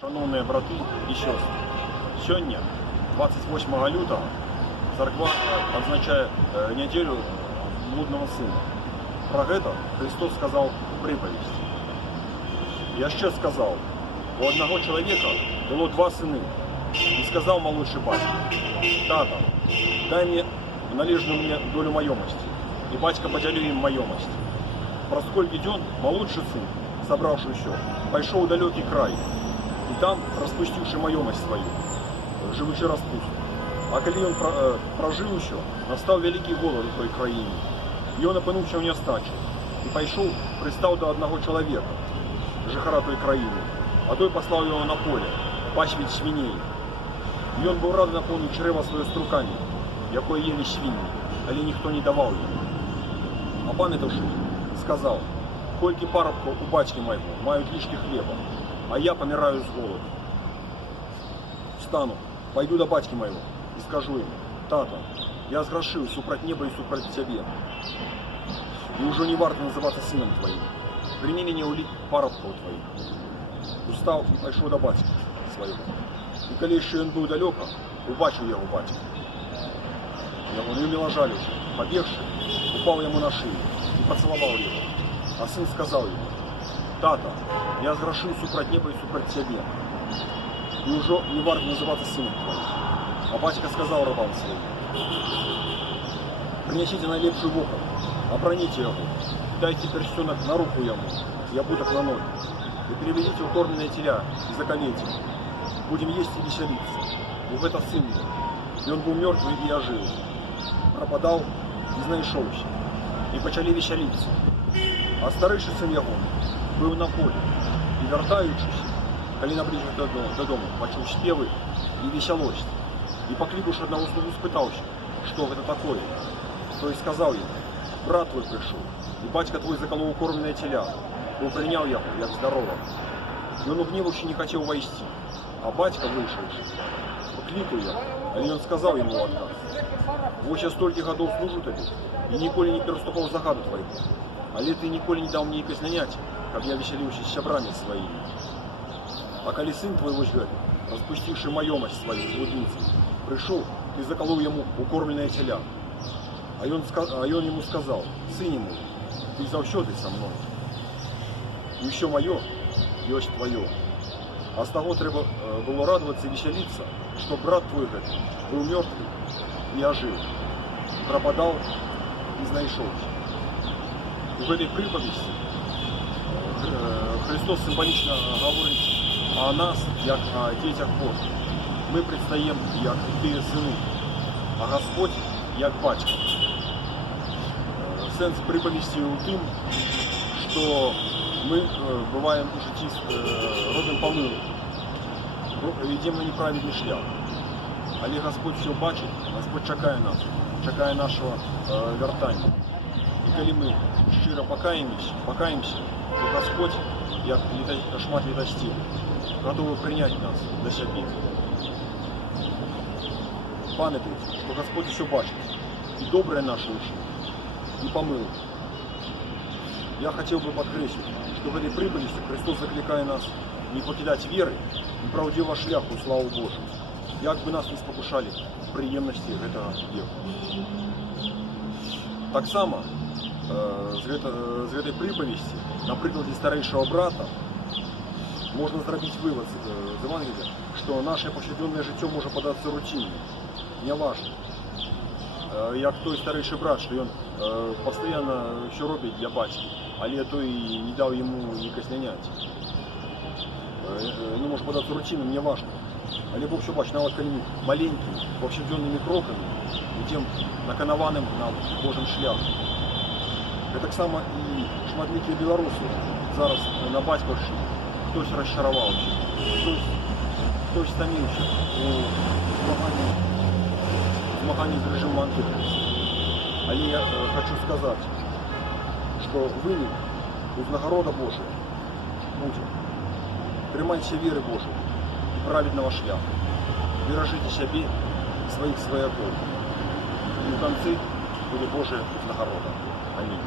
Шановні брати і сестри, сьогодні, 28 лютого, церква відзначає неділю блудного сина. Про це Христос сказав приповість. Я ще сказав, у одного чоловіка було два сини. І сказав молодший батько: тата, дай мені належну мені долю майомості. І батько поділив їм майомость. Проскольки день молодший сын, собравший все, пошел в далекий край. И там, распустивший майомость свою, живучи распусту. А коли он прожил еще, настал великий голод в той краине. И он опинувся в нестачу. И пошел, пристал до одного человека, жихара той краины. А той послал его на поле, пасвить свиней. И он был рад наполнить чрево свое струками, якое ели свиньи, але никто не давал ему. А памятавши, сказал: «Кольки парубков у батьки моего мают лишки хлеба, а я помираю с голоду. Встану, пойду до батьки моего и скажу ему: тата, я сгрешил супроть неба и супроть тебе, и уже не варто называться сыном твоим. Прими меня улить парубков твоих». Устал и пошел до батьки своего. И коли еще он был далеко, убачил его батька. Он умело жалился, побегши, упал ему на шею и поцеловал его. А сын сказал ему: «Тата, я сгрешил супроть неба и супроть тебе, и уже не варто называться сыном твоим». А батька сказал рабам своим: «Принесите найлепшую воку, оброните его, дайте перстенок на руку ему, и обуток на ноги, и переведите укормленные теля и заколейте. Будем есть и веселиться. И в это сын мой, и он был мертвый и ожил, пропадал и знайшовся, и почали веселиться. А старший сын его был на поле, и вертаючись, коли наближив додому, почув спеви и веселость, и покликавши одного слугу, спытался, что это такое. То и сказал ему: брат твой пришел, и батька твой заколол укормленные теля, он принял его, як здорово. И он угневавши не хотел войти, а батька вышедший покликал его, и он сказал ему в отказ: «Вот я столько годов служу тебе, и николи не переступал загаду твоего, але ты николи не дал мне и казненять, как я веселился с сябрами своими. А коли сын твой возьмет, распустивший майомость свою с блудницей, пришел, ты заколол ему укормленные теля». А он ему сказал: «Сыне мой, ты завсёды со мной, и все мое есть твое». А с того треба было радоваться и веселиться, что брат твой этот был мертвый и ожил, пропадал и знайшовся. И в этой приповести Христос символично говорит о нас, як о детях Божих. Мы предстаем як тые сыны, а Господь як батько. Сенс приповести у тим, что мы бываем у житті робимо помилки, йдемо на неправильний шлях. Але Господь все бачить, Господь чекає нас, чекає нашого вертання. І коли ми щиро покаємося, то Господь, як шмат літостів, готовий прийняти нас до себе. Пам'ятайте, що Господь все бачить, і добре наше уші, і помилки. Я хотел бы подкреслить, что в этой приповести Христос закликає нас не покидать веры и правдивого шляху, славу Божию, як бы нас не спокушали приємності этого века. Так само з этой приповести, на прикладі старейшого брата, можна зробити вивод з Євангелія, що наше повсякденне життя може податися рутинним, неважно. Як той старейший брат, що він постійно все робить для батька, але той не дав йому ні казненять. Не може податися рутинним, неважно. Але Бог все бачить, навіть коли ми маленькими, повсякденними кроками йдемо наканованим нам Божим шляхом. І так само і шматликі білоруси зараз на батьківщині. Хтось розчарувався, хтось стомився у змаганні з режимом Антихриста. Але я хочу сказати, що виник из нагорода Божия будет. Тримайтеся віри Божої і праведного шляху. Бережите себе і своїх свояков. І в кінці буде Божия нагорода. Амінь.